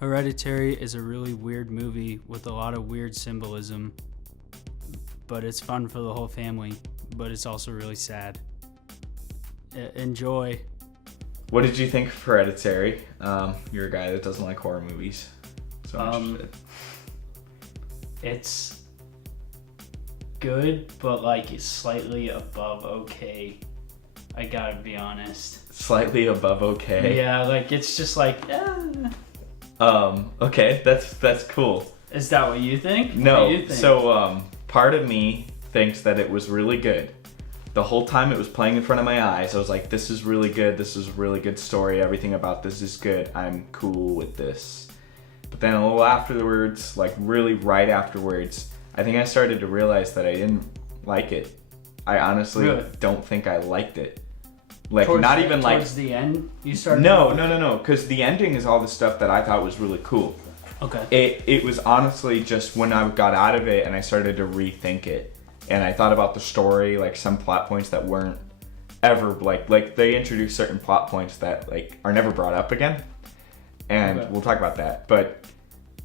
Hereditary is a really weird movie with a lot of weird symbolism, but it's fun for the whole family, but it's also really sad. Enjoy. What did you think of Hereditary? You're a guy that doesn't like horror movies, so I'm interested. It's good, but like it's slightly above okay. I gotta be honest. Slightly above okay. Yeah, like it's just like. Okay, that's cool. Is that what you think? No, what do you think? So part of me thinks that it was really good. The whole time it was playing in front of my eyes, I was like, this is really good, this is a really good story, everything about this is good, I'm cool with this. But then a little afterwards, like really right afterwards, I think I started to realize that I didn't like it. I honestly don't think I liked it. Like towards the end you started. No, because the ending is all the stuff that I thought was really cool. Okay. It was honestly just when I got out of it and I started to rethink it, and I thought about the story, like some plot points that weren't ever like they introduced certain plot points that like are never brought up again, and we'll talk about that. But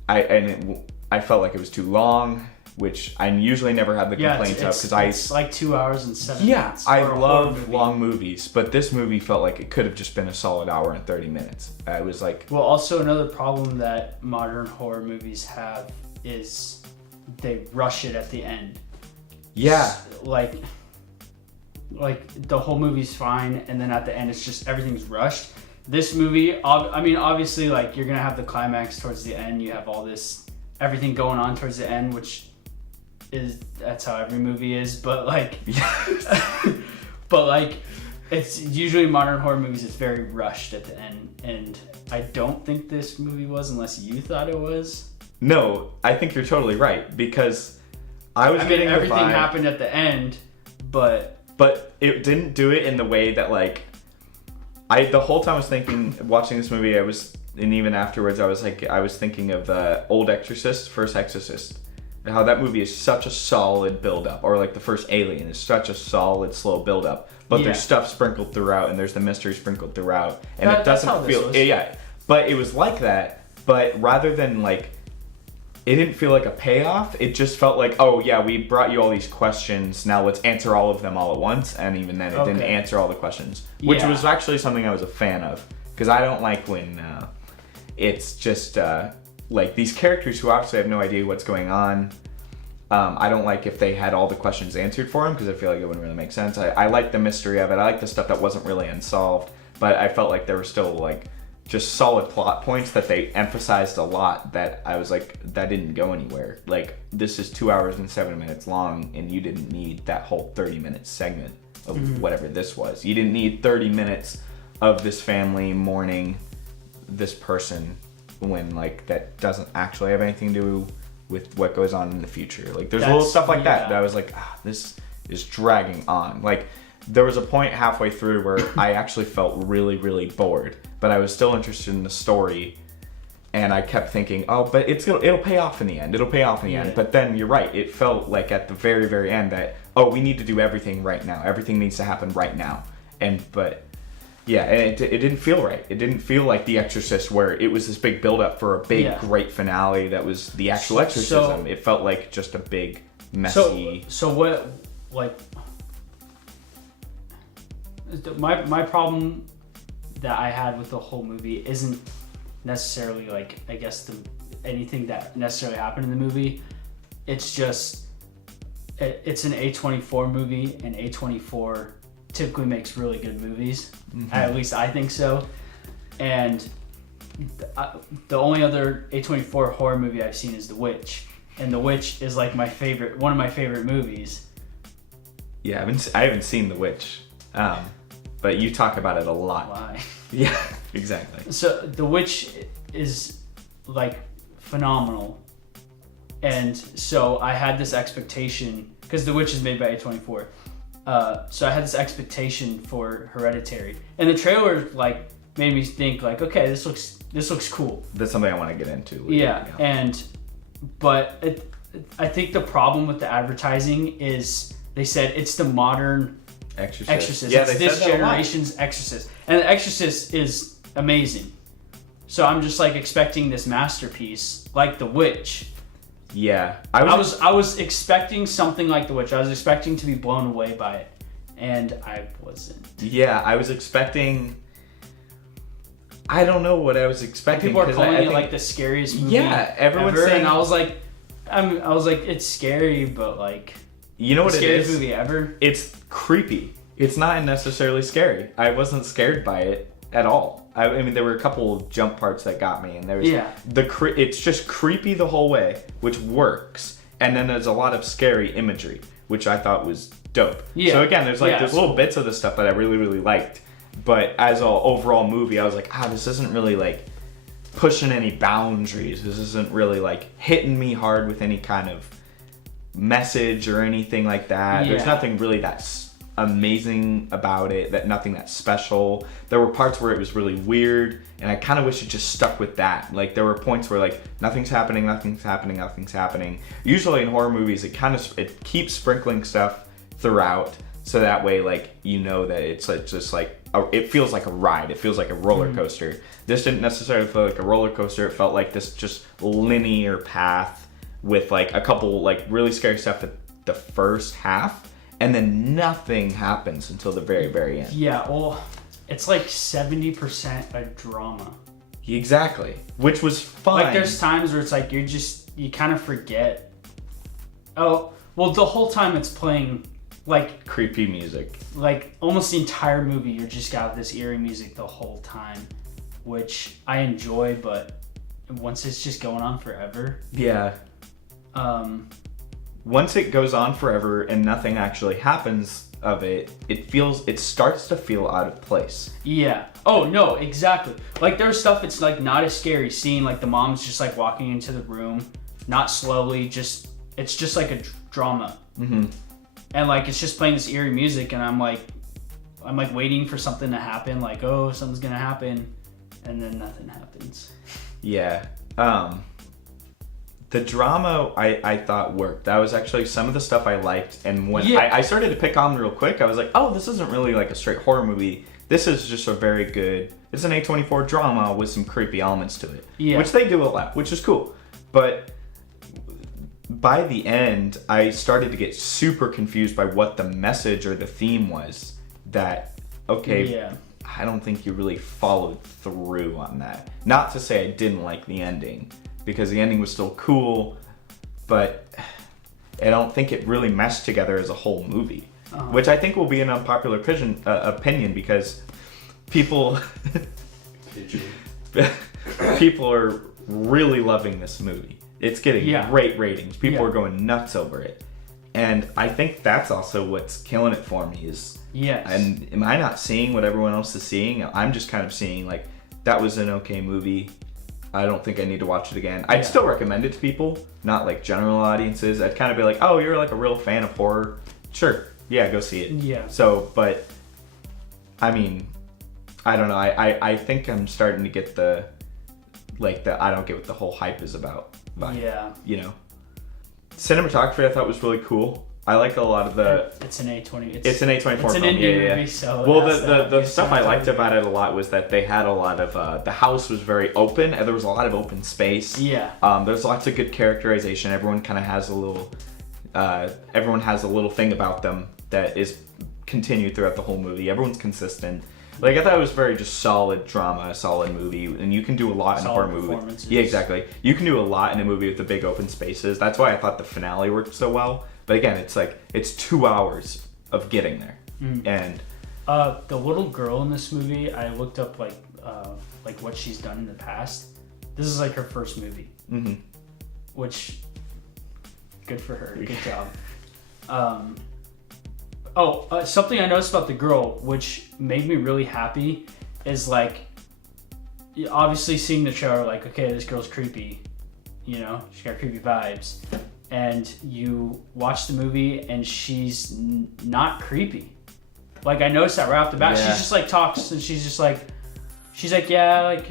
I felt like it was too long, which I usually never have the complaints of because it's like 2 hours and 7 minutes. Yeah, I love long movies, but this movie felt like it could have just been a solid hour and 30 minutes. I was like... Well, also another problem that modern horror movies have is they rush it at the end. Yeah. Like the whole movie's fine, and then at the end it's just everything's rushed. This movie, I mean, obviously, like you're gonna have the climax towards the end. You have all this, everything going on towards the end, which... that's how every movie is, but like but like it's usually modern horror movies, it's very rushed at the end, and I don't think this movie was, unless you thought it was. No, I think you're totally right, because I was getting the everything vibe, happened at the end, but it didn't do it in the way that like the whole time I was thinking, watching this movie, and even afterwards I was thinking of the old Exorcist, first Exorcist. How that movie is such a solid build-up, or like the first Alien is such a solid, slow build-up, but there's stuff sprinkled throughout, and there's the mystery sprinkled throughout, and it doesn't feel... Yeah, but it was like that, but rather than like... It didn't feel like a payoff, it just felt like, oh yeah, we brought you all these questions, now let's answer all of them all at once, and even then it didn't answer all the questions, which was actually something I was a fan of, because I don't like when it's just... like these characters who obviously have no idea what's going on. I don't like if they had all the questions answered for them, because I feel like it wouldn't really make sense. I like the mystery of it. I like the stuff that wasn't really unsolved, but I felt like there were still like just solid plot points that they emphasized a lot that I was like, that didn't go anywhere. Like, this is 2 hours and 7 minutes long, and you didn't need that whole 30-minute segment of whatever this was. You didn't need 30 minutes of this family mourning this person when like that doesn't actually have anything to do with what goes on in the future. Like there's little stuff like that I was like, this is dragging on. Like there was a point halfway through where I actually felt really, really bored, but I was still interested in the story, and I kept thinking, oh, but it'll pay off in the end. It'll pay off in the end. But then you're right. It felt like at the very, very end that, oh, we need to do everything right now. Everything needs to happen right now. Yeah, and it didn't feel right. It didn't feel like The Exorcist, where it was this big build-up for a big, great finale that was the actual exorcism. It felt like just a big, messy... So what, like... My problem that I had with the whole movie isn't necessarily, like, I guess, anything that necessarily happened in the movie. It's just... It's an A24 movie, and A24... typically makes really good movies. At least I think so. And the only other A24 horror movie I've seen is The Witch, and The Witch is like one of my favorite movies. Yeah, I haven't seen The Witch, but you talk about it a lot. Why? Yeah, exactly. So The Witch is like phenomenal, and so I had this expectation because The Witch is made by A24. So I had this expectation for Hereditary, and the trailer like made me think like, okay, this looks cool. That's something I want to get into. Yeah, but I think the problem with the advertising is they said it's the modern Exorcist. Yeah, it's they this said that a lot. generation's Exorcist, and the Exorcist is amazing. So I'm just like expecting this masterpiece, like The Witch. Yeah, I was expecting something like The Witch. I was expecting to be blown away by it, and I wasn't. Yeah, I was expecting. I don't know what I was expecting. People are calling it like the scariest movie. Yeah, everyone's ever, saying. And I was like, it's scary, but like, you know what the it scariest is? movie ever. It's creepy. It's not necessarily scary. I wasn't scared by it at all. I mean, there were a couple jump parts that got me, and there was it's just creepy the whole way, which works. And then there's a lot of scary imagery, which I thought was dope. Yeah. So again, there's little bits of the stuff that I really, really liked. But as an overall movie, I was like, this isn't really like pushing any boundaries. This isn't really like hitting me hard with any kind of message or anything like that. There's nothing really that's amazing about it, nothing that's special. There were parts where it was really weird, and I kind of wish it just stuck with that. Like there were points where like nothing's happening. Usually in horror movies, it keeps sprinkling stuff throughout, so that way like you know that it's like just like it feels like a ride. It feels like a roller coaster. This didn't necessarily feel like a roller coaster. It felt like this just linear path with like a couple like really scary stuff at the first half. And then nothing happens until the very, very end. Yeah, well, it's like 70% a drama. Exactly. Which was fun. Like there's times where it's like you kind of forget. Oh, well, the whole time it's playing like creepy music. Like almost the entire movie, you just got this eerie music the whole time, which I enjoy, but once it's just going on forever. Yeah. Once it goes on forever and nothing actually happens of it, it starts to feel out of place. Yeah. Oh no, exactly. Like there's stuff it's like not as scary seeing like the mom's just like walking into the room, not slowly, it's just like a drama. Mm-hmm. And like it's just playing this eerie music, and I'm like waiting for something to happen, like something's gonna happen, and then nothing happens. Yeah. The drama I thought worked. That was actually some of the stuff I liked, and when I started to pick on real quick, I was like, this isn't really like a straight horror movie. This is just it's an A24 drama with some creepy elements to it. Yeah. Which they do a lot, which is cool. But by the end, I started to get super confused by what the message or the theme was. That, I don't think you really followed through on that. Not to say I didn't like the ending, because the ending was still cool, but I don't think it really meshed together as a whole movie. Which I think will be an unpopular opinion, because people are really loving this movie. It's getting great ratings. People are going nuts over it. And I think that's also what's killing it for me is... Yes. And am I not seeing what everyone else is seeing? I'm just kind of seeing, like, that was an okay movie. I don't think I need to watch it again. I'd still recommend it to people, not like general audiences. I'd kind of be like, you're like a real fan of horror. Sure. Yeah, go see it. Yeah. So, but, I mean, I don't know. I think I'm starting to get the I don't get what the whole hype is about. But, you know. Cinematography I thought was really cool. I like a lot of the... It's an A24 It's an A24 It's an indie movie, so... Well, the stuff I liked about it a lot was that they had a lot of... the house was very open, and there was a lot of open space. Yeah. There's lots of good characterization. Everyone kind of has a little... everyone has a little thing about them that is continued throughout the whole movie. Everyone's consistent. Like, I thought it was very just solid drama, a solid movie, and you can do a lot in a horror movie. Yeah, exactly. You can do a lot in a movie with the big open spaces. That's why I thought the finale worked so well. But again, it's 2 hours of getting there. And the little girl in this movie, I looked up like what she's done in the past. This is like her first movie. Mm-hmm. Which, good for her. Good job. Something I noticed about the girl, which made me really happy, is like, obviously seeing the trailer, like, okay, this girl's creepy, you know, she's got creepy vibes, and you watch the movie and she's not creepy. Like, I noticed that right off the bat. She's just like talks, and she's like, yeah, like,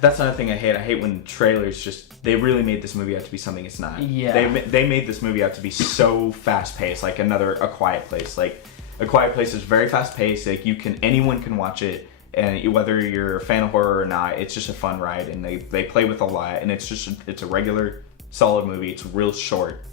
That's another thing I hate. I hate when trailers they really made this movie out to be something it's not. Yeah. They made this movie out to be so fast paced, like another A Quiet Place. Like A Quiet Place is very fast paced. Like anyone can watch it, and whether you're a fan of horror or not, it's just a fun ride. And they play with a lot, and it's a regular solid movie. It's real short,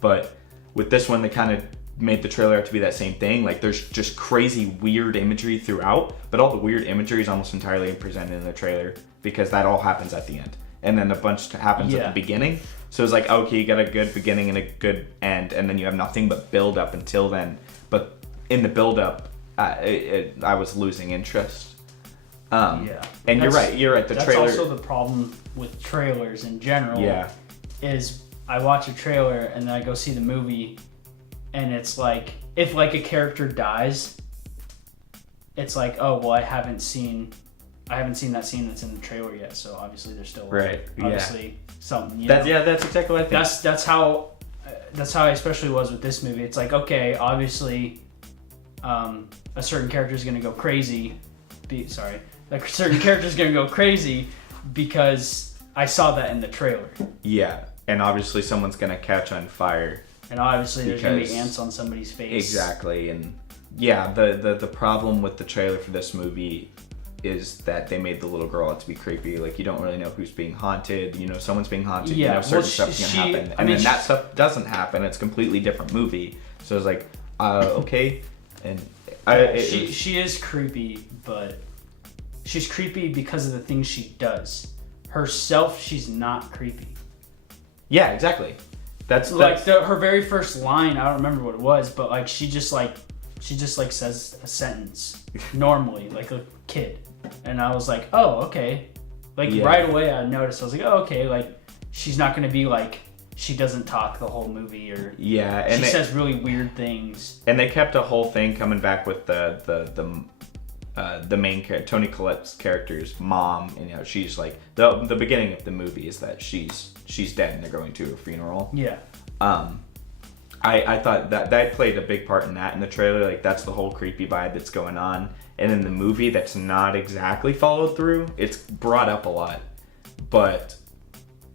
but with this one, they kind of made the trailer out to be that same thing. Like there's just crazy weird imagery throughout, but all the weird imagery is almost entirely presented in the trailer because that all happens at the end, and then a bunch happens at the beginning. So it's like, okay, you got a good beginning and a good end, and then you have nothing but build up until then. But in the build up, I was losing interest. And you're right. The that's trailer. That's also the problem with trailers in general. Yeah. Is I watch a trailer and then I go see the movie. And it's like, if like a character dies, it's like, oh well, I haven't seen that scene that's in the trailer yet. So obviously there's still obviously something. That's exactly what I think. That's how I especially was with this movie. It's like, okay, obviously, a certain character is gonna go crazy. A certain character is gonna go crazy because I saw that in the trailer. Yeah, and obviously someone's gonna catch on fire. And obviously there's going to be ants on somebody's face. Exactly. And yeah, the problem with the trailer for this movie is that they made the little girl out to be creepy. Like, you don't really know who's being haunted. You know someone's being haunted. Yeah, you know certain stuff's going to happen. And then that stuff doesn't happen. It's a completely different movie. So it's like, okay. And she is creepy, but she's creepy because of the things she does. Herself, she's not creepy. Yeah, exactly. That's her very first line. I don't remember what it was, but like she just says a sentence normally, like a kid, and I was like, oh, okay. Like right away, I noticed. I was like, oh, okay. Like she's not gonna be like she doesn't talk the whole movie, or and she says really weird things. And they kept a whole thing coming back with the main character, Toni Collette's character's mom, and she's like the beginning of the movie is that she's dead and they're going to a funeral. Yeah. I thought that played a big part in that in the trailer. Like that's the whole creepy vibe that's going on, and in the movie that's not exactly followed through. It's brought up a lot, but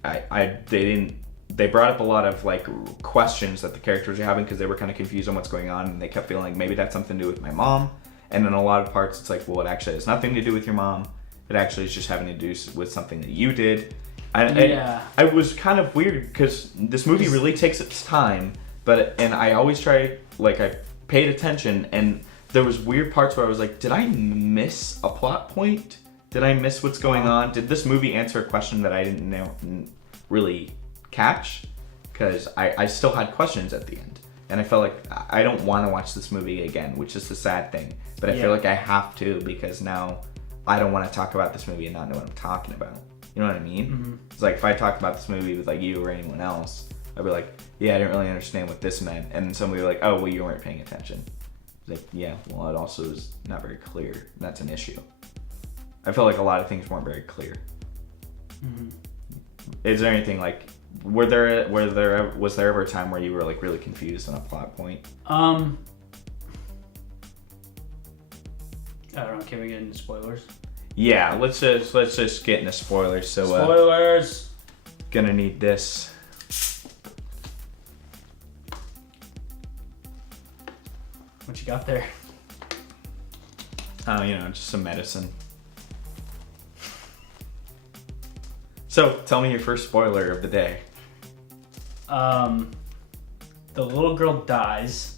they brought up a lot of like questions that the characters are having because they were kind of confused on what's going on, and they kept feeling like maybe that's something to do with my mom. And in a lot of parts, it's like, well, it actually has nothing to do with your mom. It actually is just having to do with something that you did. I was kind of weird because this movie really takes its time, and I always try, like, I paid attention, and there was weird parts where I was like, did I miss a plot point? Did I miss what's going on? Did this movie answer a question that I didn't really catch? Because I still had questions at the end. And I felt like I don't want to watch this movie again, which is the sad thing. But I feel like I have to because now I don't want to talk about this movie and not know what I'm talking about. You know what I mean? Mm-hmm. It's like if I talked about this movie with like you or anyone else, I'd be like, yeah, I didn't really understand what this meant. And then somebody would be like, oh, well, you weren't paying attention. It's like, yeah, well, it also is not very clear. That's an issue. I feel like a lot of things weren't very clear. Mm-hmm. Is there anything like... Was there ever a time where you were like really confused on a plot point? I don't know. Can we get into spoilers? Yeah, let's just get into spoilers. So spoilers. Gonna need this. What you got there? Oh, just some medicine. So, tell me your first spoiler of the day. The little girl dies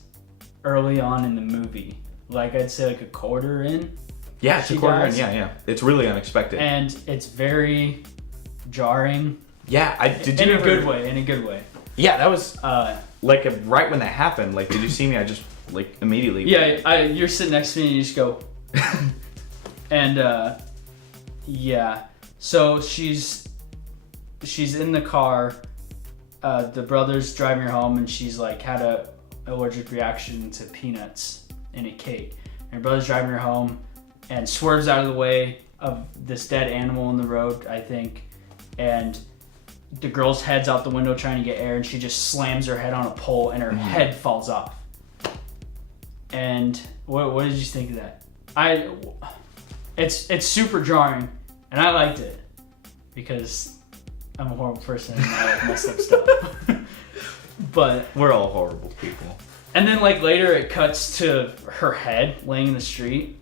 early on in the movie. Like, I'd say like a quarter in. Yeah, it's a quarter in, yeah. It's really unexpected. And it's very jarring. Yeah, in a good way. Yeah, that was, right when that happened, like, did you see me? I just, like, immediately... Yeah, you're sitting next to me and you just go... and, yeah. So, she's in the car, the brother's driving her home, and she's like had a allergic reaction to peanuts in a cake. And her brother's driving her home and swerves out of the way of this dead animal in the road, I think. And the girl's head's out the window trying to get air, and she just slams her head on a pole, and her head falls off. And what did you think of that? It's super jarring, and I liked it. because I'm a horrible person and I like messed up stuff. But we're all horrible people. And then like later it cuts to her head laying in the street.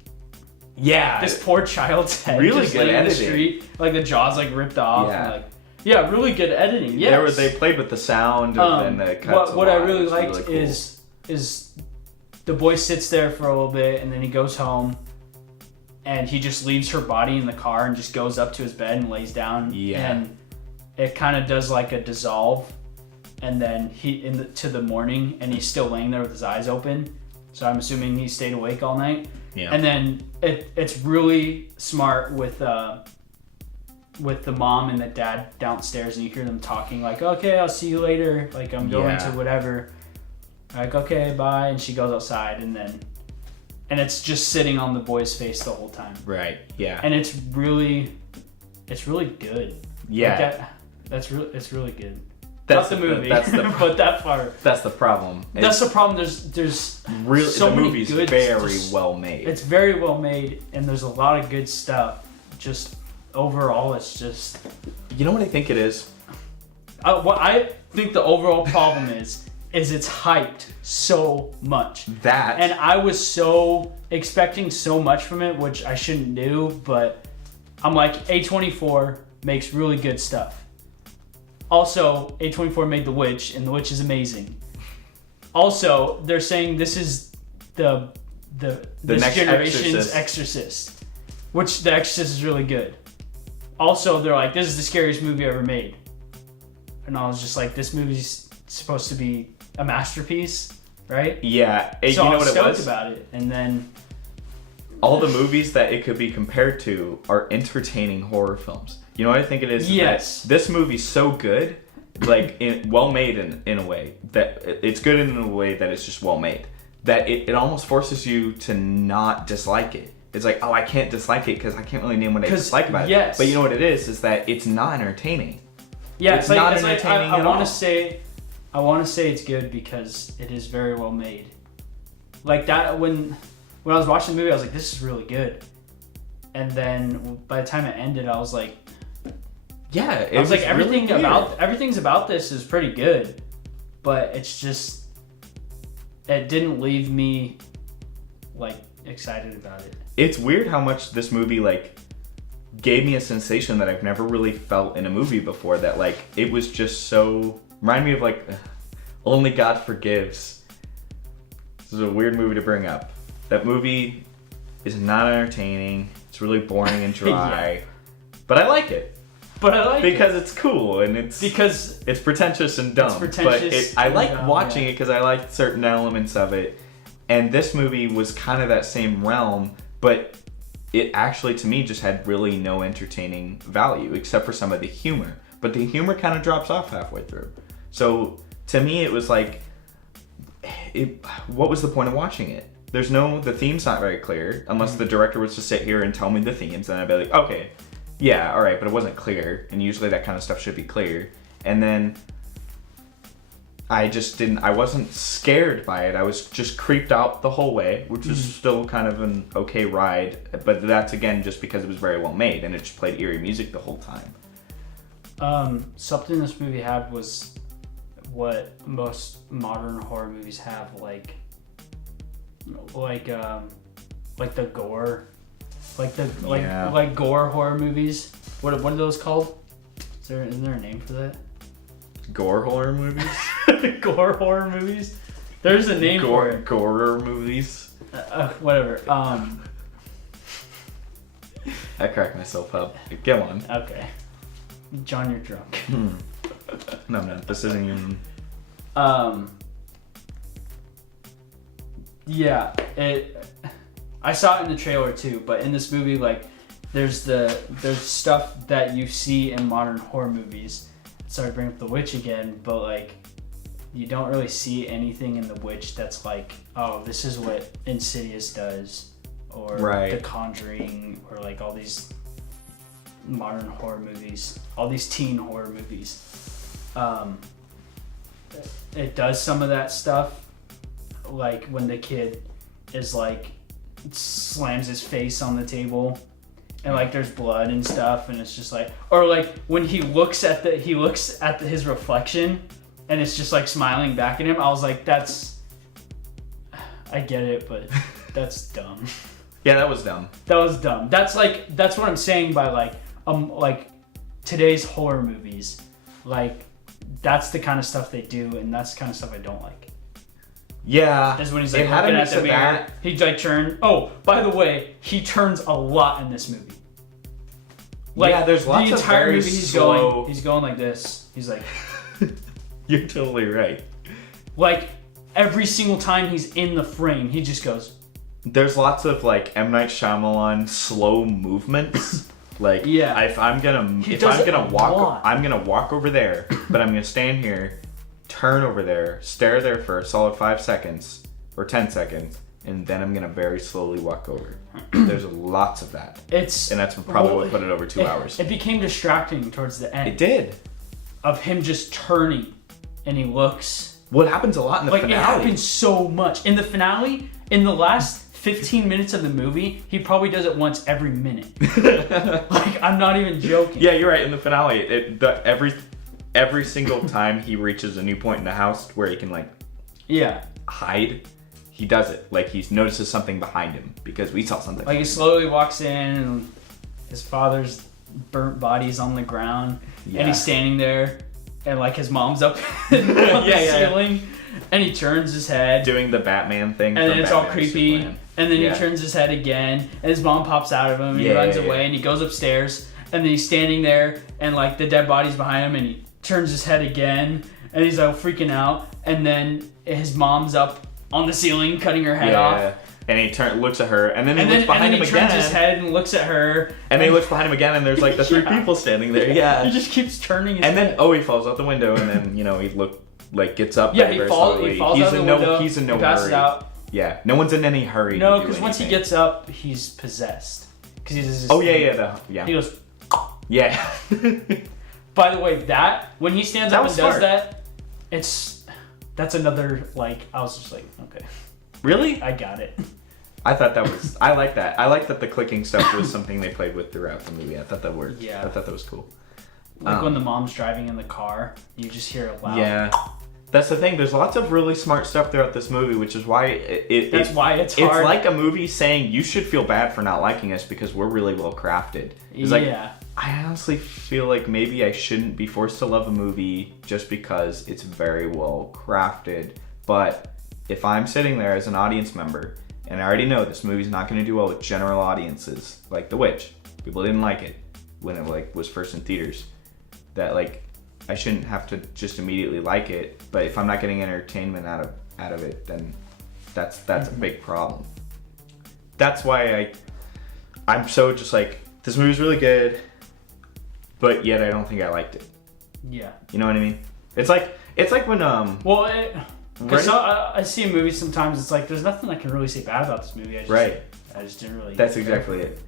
Yeah, this poor child's head really just good laying in the editing. Street, like the jaw's like ripped off. Yeah. And, like, yeah, really good editing. Yes. They played with the sound and the cuts. What I really liked really cool. is the boy sits there for a little bit and then he goes home and he just leaves her body in the car and just goes up to his bed and lays down. Yeah. And it kind of does like a dissolve, and then to the morning, and he's still laying there with his eyes open. So I'm assuming he stayed awake all night. Yeah. And then it's really smart with the mom and the dad downstairs, and you hear them talking like, okay, I'll see you later. Like, I'm going to whatever. Like, okay, bye. And she goes outside, and it's just sitting on the boy's face the whole time. Right. Yeah. And it's really good. Yeah. Like it's really good. That's Not the movie, that's the but that part. That's the problem. That's the problem. There's really so the many movie's good, very well made. It's very well made, and there's a lot of good stuff. Just overall, it's just. You know what I think it is? What I think the overall problem is it's hyped so much. And I was so expecting so much from it, which I shouldn't do, but I'm like, A24 makes really good stuff. Also, A24 made The Witch, and The Witch is amazing. Also, they're saying this is this next generation's Exorcist, which The Exorcist is really good. Also, they're like, this is the scariest movie ever made. And I was just like, this movie's supposed to be a masterpiece, right? Yeah. So you know I was what it stoked was? about it, and then all the movies that it could be compared to are entertaining horror films. You know what I think it is? Yes. This movie's so good, like well made in a way that it's good in a way that it's just well made. That it almost forces you to not dislike it. It's like, oh, I can't dislike it because I can't really name what I dislike about it. But you know what it is that it's not entertaining. Yeah, it's not entertaining at all. I want to say it's good because it is very well made. Like that when I was watching the movie, I was like, this is really good. And then by the time it ended, I was like, yeah, I was like, everything's about this is pretty good, but it's just it didn't leave me like excited about it. It's weird how much this movie like gave me a sensation that I've never really felt in a movie before. That like it was just so remind me of like Only God Forgives. This is a weird movie to bring up. That movie is not entertaining. It's really boring and dry, but I like it. Because it's cool and it's pretentious and dumb. I like watching it because I like certain elements of it. And this movie was kind of that same realm, but it actually to me just had really no entertaining value except for some of the humor. But the humor kind of drops off halfway through. So to me, it was like, what was the point of watching it? The theme's not very clear unless the director was to sit here and tell me the themes, and I'd be like, okay. Yeah, all right, but it wasn't clear, and usually that kind of stuff should be clear. And then I wasn't scared by it. I was just creeped out the whole way, which was still kind of an okay ride. But that's, again, just because it was very well made, and it just played eerie music the whole time. Something this movie had was what most modern horror movies have, like the gore. Like gore horror movies. What are those called? Isn't there a name for that? Gore horror movies? Gore horror movies? There's a name for it. Gore movies? Whatever. I cracked myself up. Go on. Okay. John, you're drunk. No, I'm not. This isn't even... Yeah, I saw it in the trailer too, but in this movie, like, there's stuff that you see in modern horror movies. Sorry to bring up The Witch again, but like, you don't really see anything in The Witch that's like, oh, this is what Insidious does, or The Conjuring, or like all these modern horror movies, all these teen horror movies. It does some of that stuff, like when the kid is like, slams his face on the table and like there's blood and stuff, and it's just like, or like when he looks at his reflection, and it's just like smiling back at him. I was like, I get it, but that's dumb. Yeah, that was dumb. That was dumb. That's what I'm saying by like today's horror movies. Like, that's the kind of stuff they do, and that's the kind of stuff I don't like. Yeah. Is when he's like looking at the mirror. He like turns. Oh, by the way, he turns a lot in this movie. Like, yeah, there's lots of very movie, he's slow. He's going like this. He's like. You're totally right. Like every single time he's in the frame, he just goes. There's lots of like M. Night Shyamalan slow movements. Like, yeah. if I'm gonna walk over there, but I'm gonna stand here, turn over there, stare there for a solid 5 seconds or 10 seconds, and then I'm gonna very slowly walk over. There's lots of that. And that's probably what put it over 2 hours. It became distracting towards the end. It did. Of him just turning, and he looks. What happens a lot in the finale? It happens so much in the finale. In the last 15 minutes of the movie, he probably does it once every minute. Like, I'm not even joking. Yeah, you're right. In the finale, every single time he reaches a new point in the house where he can like hide, he does it. Like, he notices something behind him because we saw something. Like, he slowly walks in and his father's burnt body's on the ground, and he's standing there, and like his mom's up on the ceiling, and he turns his head doing the Batman thing, and then it's all creepy. And then he turns his head again, and his mom pops out of him, and he runs away, and he goes upstairs, and then he's standing there, and like the dead body's behind him, and he turns his head again, and he's like freaking out, and then his mom's up on the ceiling cutting her head off. And he looks at her, and then he looks behind him again. And then he turns his head and looks at her. And then he looks behind him again, and there's like the 3 people standing there. Yeah. He just keeps turning his head. And then, he falls out the window, and then, he gets up Yeah, very slowly. He falls out the window. He's in no he passes hurry. Out. Yeah, no one's in any hurry. No, because once he gets up, he's possessed. Because he does this thing. He goes. Yeah. By the way, when he stands up and smart. does that, that's another like. I was just like, okay. Really? I got it. I thought that was. I like that. I like that the clicking stuff was something they played with throughout the movie. I thought that worked. Yeah. I thought that was cool. Like when the mom's driving in the car, you just hear it loud. Yeah. That's the thing. There's lots of really smart stuff throughout this movie, which is why That's why it's hard. It's like a movie saying you should feel bad for not liking us because we're really well crafted. It's like, I honestly feel like maybe I shouldn't be forced to love a movie just because it's very well crafted. But if I'm sitting there as an audience member and I already know this movie's not going to do well with general audiences, like The Witch, people didn't like it when it was first in theaters, that I shouldn't have to just immediately like it. But if I'm not getting entertainment out of it, then that's a big problem. That's why I'm so just like, this movie's really good, but yet I don't think I liked it. Yeah. You know what I mean? It's like when because I see a movie sometimes, it's like there's nothing I can really say bad about this movie. I just didn't really. That's exactly it.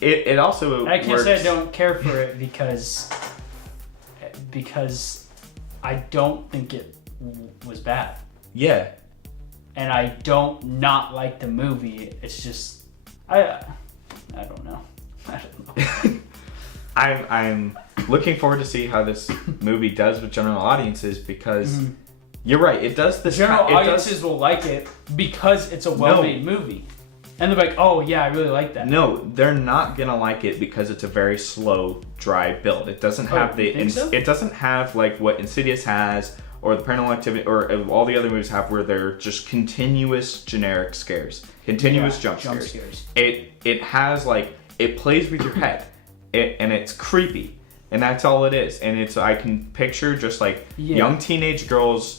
It also. I can't say I don't care for it because I don't think it was bad. Yeah. And I don't not like the movie. It's just I don't know. I'm looking forward to see how this movie does with general audiences because you're right. It does this. General audiences will like it because it's a well-made movie, and they're like, "Oh yeah, I really like that." No, they're not gonna like it because it's a very slow, dry build. It doesn't have It doesn't have like what Insidious has, or the Paranormal Activity, or all the other movies have, where they're just continuous generic scares, continuous jump scares. It has it plays with your head, and it's creepy, and that's all it is. And I can picture just young teenage girls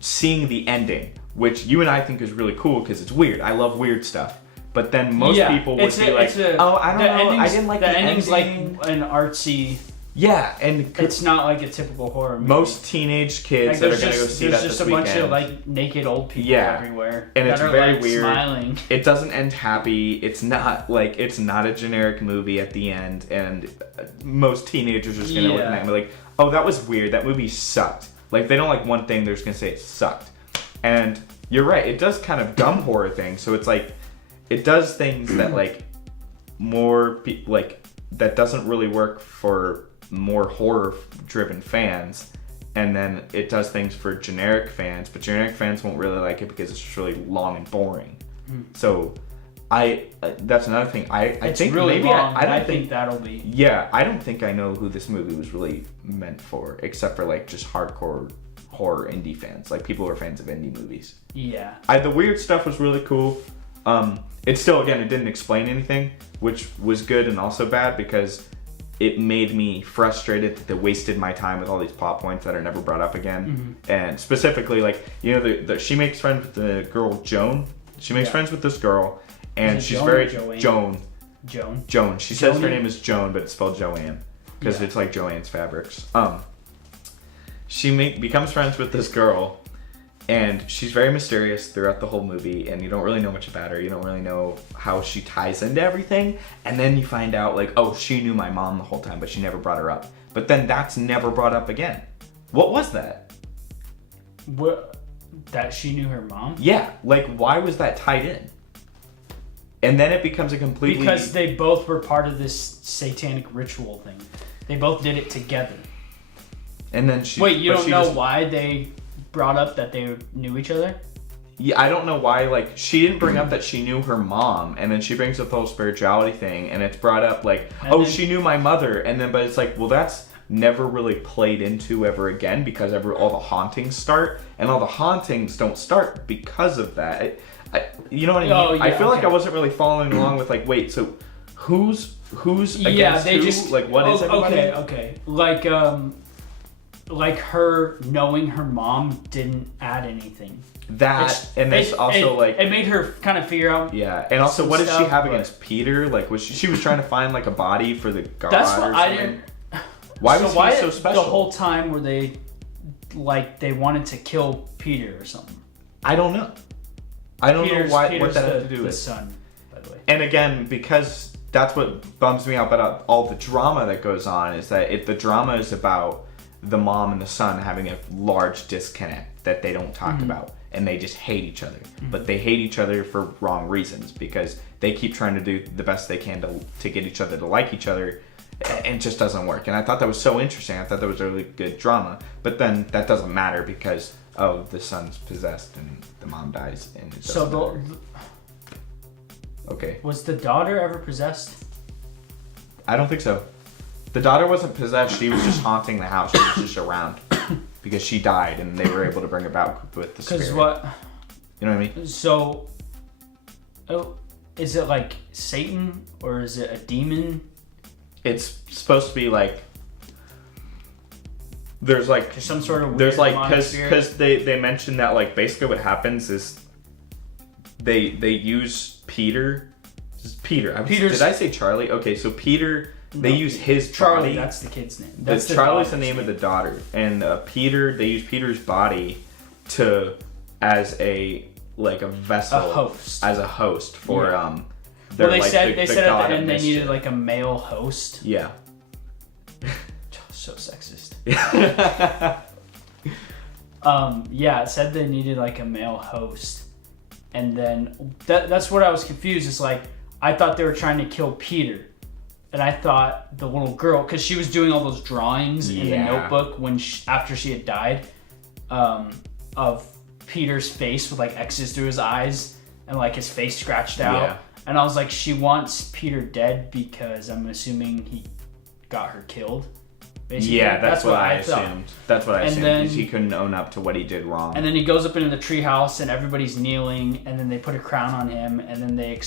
seeing the ending, which you and I think is really cool because it's weird. I love weird stuff. But then most people would be I don't know, I didn't like the ending's like an artsy. Yeah, and it's not like a typical horror movie. Most teenage kids that are going to go see that this weekend. There's just a bunch of naked old people everywhere. And it's very weird. Smiling. It doesn't end happy. It's not a generic movie at the end. And most teenagers are just going to look at it and be like, oh, that was weird. That movie sucked. They don't like one thing, they're just going to say it sucked. And you're right. It does kind of dumb horror things. So it's it does things that more people that doesn't really work for more horror-driven fans, and then it does things for generic fans, but generic fans won't really like it because it's just really long and boring. So that's another thing. I think really maybe long, I don't think that'll be. Yeah, I don't think I know who this movie was really meant for, except for like just hardcore horror indie fans, like people who are fans of indie movies. Yeah. The weird stuff was really cool. It still, again, it didn't explain anything, which was good and also bad because it made me frustrated that they wasted my time with all these plot points that are never brought up again. And specifically, like, you know, she makes friends with the girl Joan. She makes friends with this girl, and she's Joan very or Joan. Joan. She says her name is Joan, but it's spelled Joanne because it's like Joanne's Fabrics. She becomes friends with this girl, and she's very mysterious throughout the whole movie, and you don't really know much about her. You don't really know how she ties into everything, and then you find out, like, oh, she knew my mom the whole time, but she never brought her up. But then that's never brought up again. What was that? What? That she knew her mom? Yeah, like, why was that tied in? And then it becomes a completely... Because they both were part of this satanic ritual thing. They both did it together. And then she... Wait, you don't know why they brought up that they knew each other? Yeah, I don't know why, like, she didn't bring up that she knew her mom, and then she brings up the whole spirituality thing, and it's brought up, like, she knew my mother, and then, but it's like, well, that's never really played into ever again, because all the hauntings start, and all the hauntings don't start because of that. You know what I mean? Oh, yeah, I feel like I wasn't really following along with, like, wait, so who's against who? Just, like, what is everybody? Okay. Like her knowing her mom didn't add anything. It made her kind of figure out. Yeah, and also, what did she have against Peter? Like, she was trying to find like a body for the god? That's what I didn't. Why was he so special? The whole time were they wanted to kill Peter or something? I don't know. I don't know what that had to do with the son, by the way. And again, because that's what bums me out about all the drama that goes on is that the drama is about the mom and the son having a large disconnect that they don't talk about, and they just hate each other. But they hate each other for wrong reasons because they keep trying to do the best they can to get each other to like each other, and it just doesn't work. And I thought that was so interesting. I thought that was a really good drama. But then that doesn't matter because the son's possessed and the mom dies, and it doesn't matter. Okay. Was the daughter ever possessed? I don't think so. The daughter wasn't possessed. She was just haunting the house. She was just around because she died, and they were able to bring her back with the spirit. Because what? You know what I mean? So, is it like Satan or is it a demon? It's supposed to be like there's some sort of weird because they mentioned that like basically what happens is they use Peter. Did I say Charlie? Okay, so Peter. They use his Charlie, body. that's the kid's name. Charlie's the name of the daughter, and Peter. They use Peter's body as a vessel, as a host for they said at the end they needed like a male host. Yeah. So sexist. It said they needed like a male host, and then that's what I was confused. It's like I thought they were trying to kill Peter. And I thought the little girl, because she was doing all those drawings in the notebook after she had died, of Peter's face with like X's through his eyes and like his face scratched out. Yeah. And I was like, she wants Peter dead because I'm assuming he got her killed. Basically. Yeah, that's what I assumed. That's what I assumed. Then, he couldn't own up to what he did wrong. And then he goes up into the treehouse and everybody's kneeling, and then they put a crown on him, and then they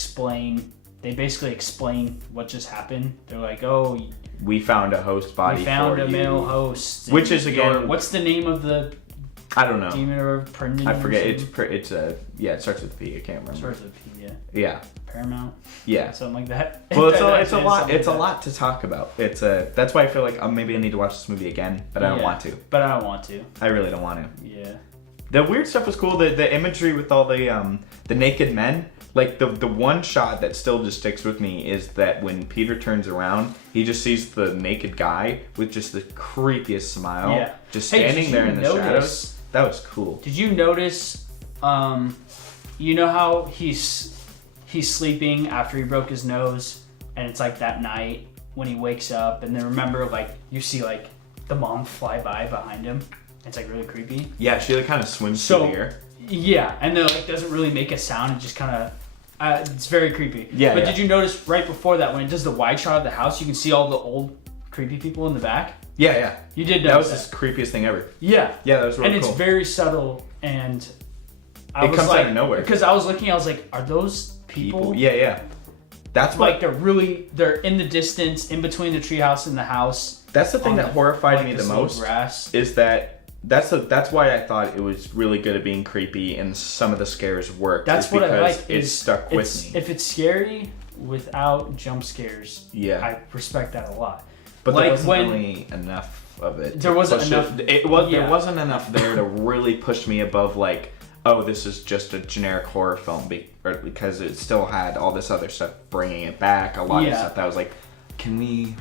basically explain what just happened. They're like, oh, we found a host body. We found a male host. Which is again, what's the name of the? I don't know. Demon or Prendon? I forget. It starts with P. I can't remember. Starts with P. Yeah. Yeah. Paramount. Yeah. Something like that. Well, it's a lot. It's a lot to talk about. That's why I feel like maybe I need to watch this movie again, but I don't want to. But I don't want to. I really don't want to. Yeah. The weird stuff was cool. The imagery with all the naked men. Like the one shot that still just sticks with me is that when Peter turns around, he just sees the naked guy with just the creepiest smile, just standing there in the shadows. That was cool. Did you notice? You know how he's sleeping after he broke his nose, and it's like that night when he wakes up, and then remember like you see like the mom fly by behind him. It's like really creepy. Yeah, she like kind of swims through the air. Yeah, and then like doesn't really make a sound. It just kind of it's very creepy. Yeah. But did you notice right before that when it does the wide shot of the house, you can see all the old creepy people in the back? Yeah. You did notice notice that. Was the creepiest thing ever. Yeah. Yeah, that was really cool. And it's very subtle, and it comes out of nowhere. Because I was looking, I was like, are those people? Yeah. That's like they're in the distance, in between the treehouse and the house. That's the thing that horrified me the most. Grass. Is that's why I thought it was really good at being creepy, and some of the scares worked. That's what I like. It stuck with me. If it's scary without jump scares, I respect that a lot. But there wasn't really enough of it. There wasn't enough. There wasn't enough there to really push me above like, oh, this is just a generic horror film, because it still had all this other stuff bringing it back. A lot of stuff that was like, can we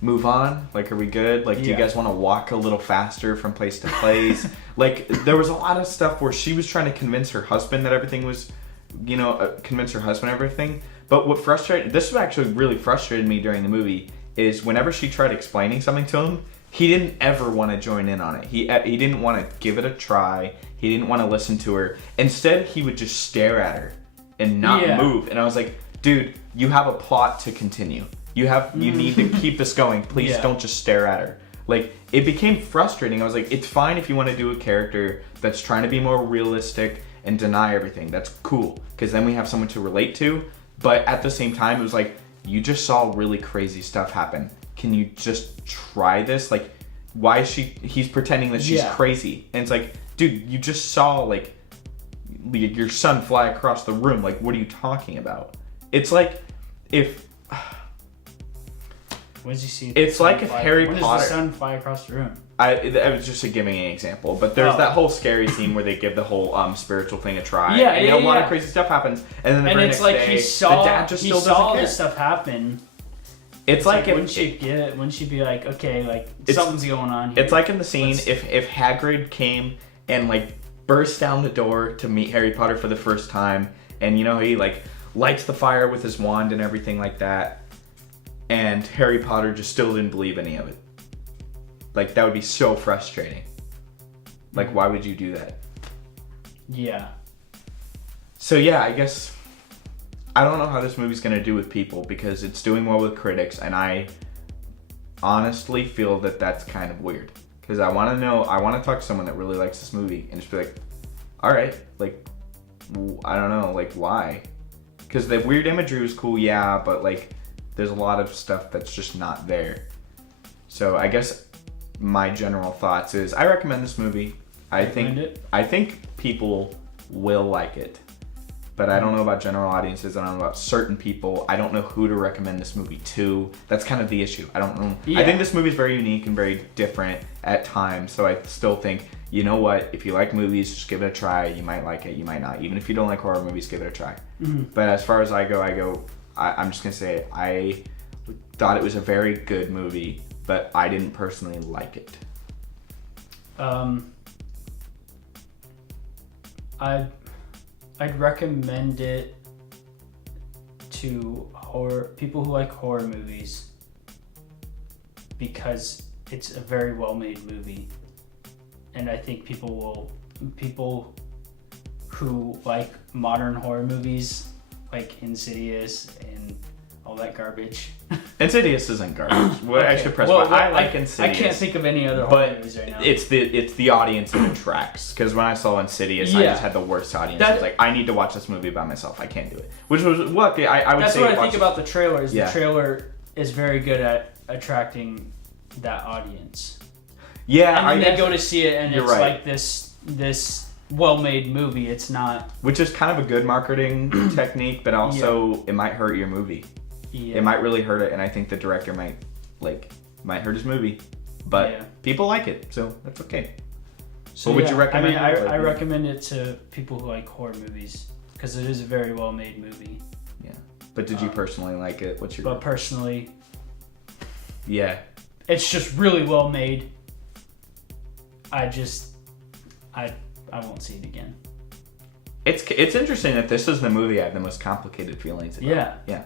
move on? Like, are we good? Like, do you guys want to walk a little faster from place to place? Like, there was a lot of stuff where she was trying to convince her husband that everything was, convince her husband everything. But this actually really frustrated me during the movie, is whenever she tried explaining something to him, he didn't ever want to join in on it. He didn't want to give it a try. He didn't want to listen to her. Instead, he would just stare at her and not move. And I was like, dude, you have a plot to continue. You need to keep this going. Please don't just stare at her. Like, it became frustrating. I was like, it's fine if you want to do a character that's trying to be more realistic and deny everything. That's cool, because then we have someone to relate to. But at the same time, it was like, you just saw really crazy stuff happen. Can you just try this? Like, why is he's pretending that she's crazy. And it's like, dude, you just saw, like, your son fly across the room. Like, what are you talking about? It's like, if... When did you see? It's like if Harry Potter. When does the sun fly across the room? I was just giving an example, but there's that whole scary scene where they give the whole spiritual thing a try. And a lot of crazy stuff happens, and then the very next day, the dad just still doesn't care. This stuff happen. It's like wouldn't she get it? Wouldn't she be like, okay, like something's going on here? It's like in the scene if Hagrid came and like burst down the door to meet Harry Potter for the first time, and he like lights the fire with his wand and everything like that. And Harry Potter just still didn't believe any of it. Like, that would be so frustrating. Like, why would you do that? Yeah. So yeah, I guess I don't know how this movie's gonna do with people, because it's doing well with critics, and I honestly feel that that's kind of weird. Because I want to talk to someone that really likes this movie and just be like, all right, like, I don't know, like, why? Because the weird imagery was cool, yeah, but like, there's a lot of stuff that's just not there. So I guess my general thoughts is I recommend this movie. I think people will like it, but I don't know about general audiences. I don't know about certain people. I don't know who to recommend this movie to. That's kind of the issue. I don't know. Yeah. I think this movie is very unique and very different at times. So I still think, you know what? If you like movies, just give it a try. You might like it. You might not. Even if you don't like horror movies, give it a try. Mm-hmm. But as far as I'm just gonna say I thought it was a very good movie, but I didn't personally like it. I'd recommend it to people who like horror movies, because it's a very well-made movie, and I think people who like modern horror movies, like Insidious and all that garbage. Insidious isn't garbage. I should press. I like Insidious. I can't think of any other horror movies right now. It's the audience that attracts. Because when I saw Insidious, I just had the worst audience. I was like, I need to watch this movie by myself. I can't do it. Which was what I would say. That's what I think about the trailer. Yeah. The trailer is very good at attracting that audience. Yeah, and then they go to see it, and it's like this well-made movie. It's not. Which is kind of a good marketing technique, but also it might hurt your movie. Yeah. It might really hurt it, and I think the director might hurt his movie, but people like it, so that's okay. So would you recommend? I recommend it to people who like horror movies, because it is a very well made movie. Yeah, but did you personally like it? What's your? But personally, yeah, it's just really well made. I won't see it again. It's interesting that this is the movie I have the most complicated feelings about. Yeah.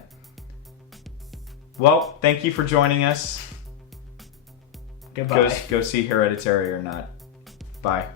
Well, thank you for joining us. Goodbye. Go see Hereditary or not. Bye.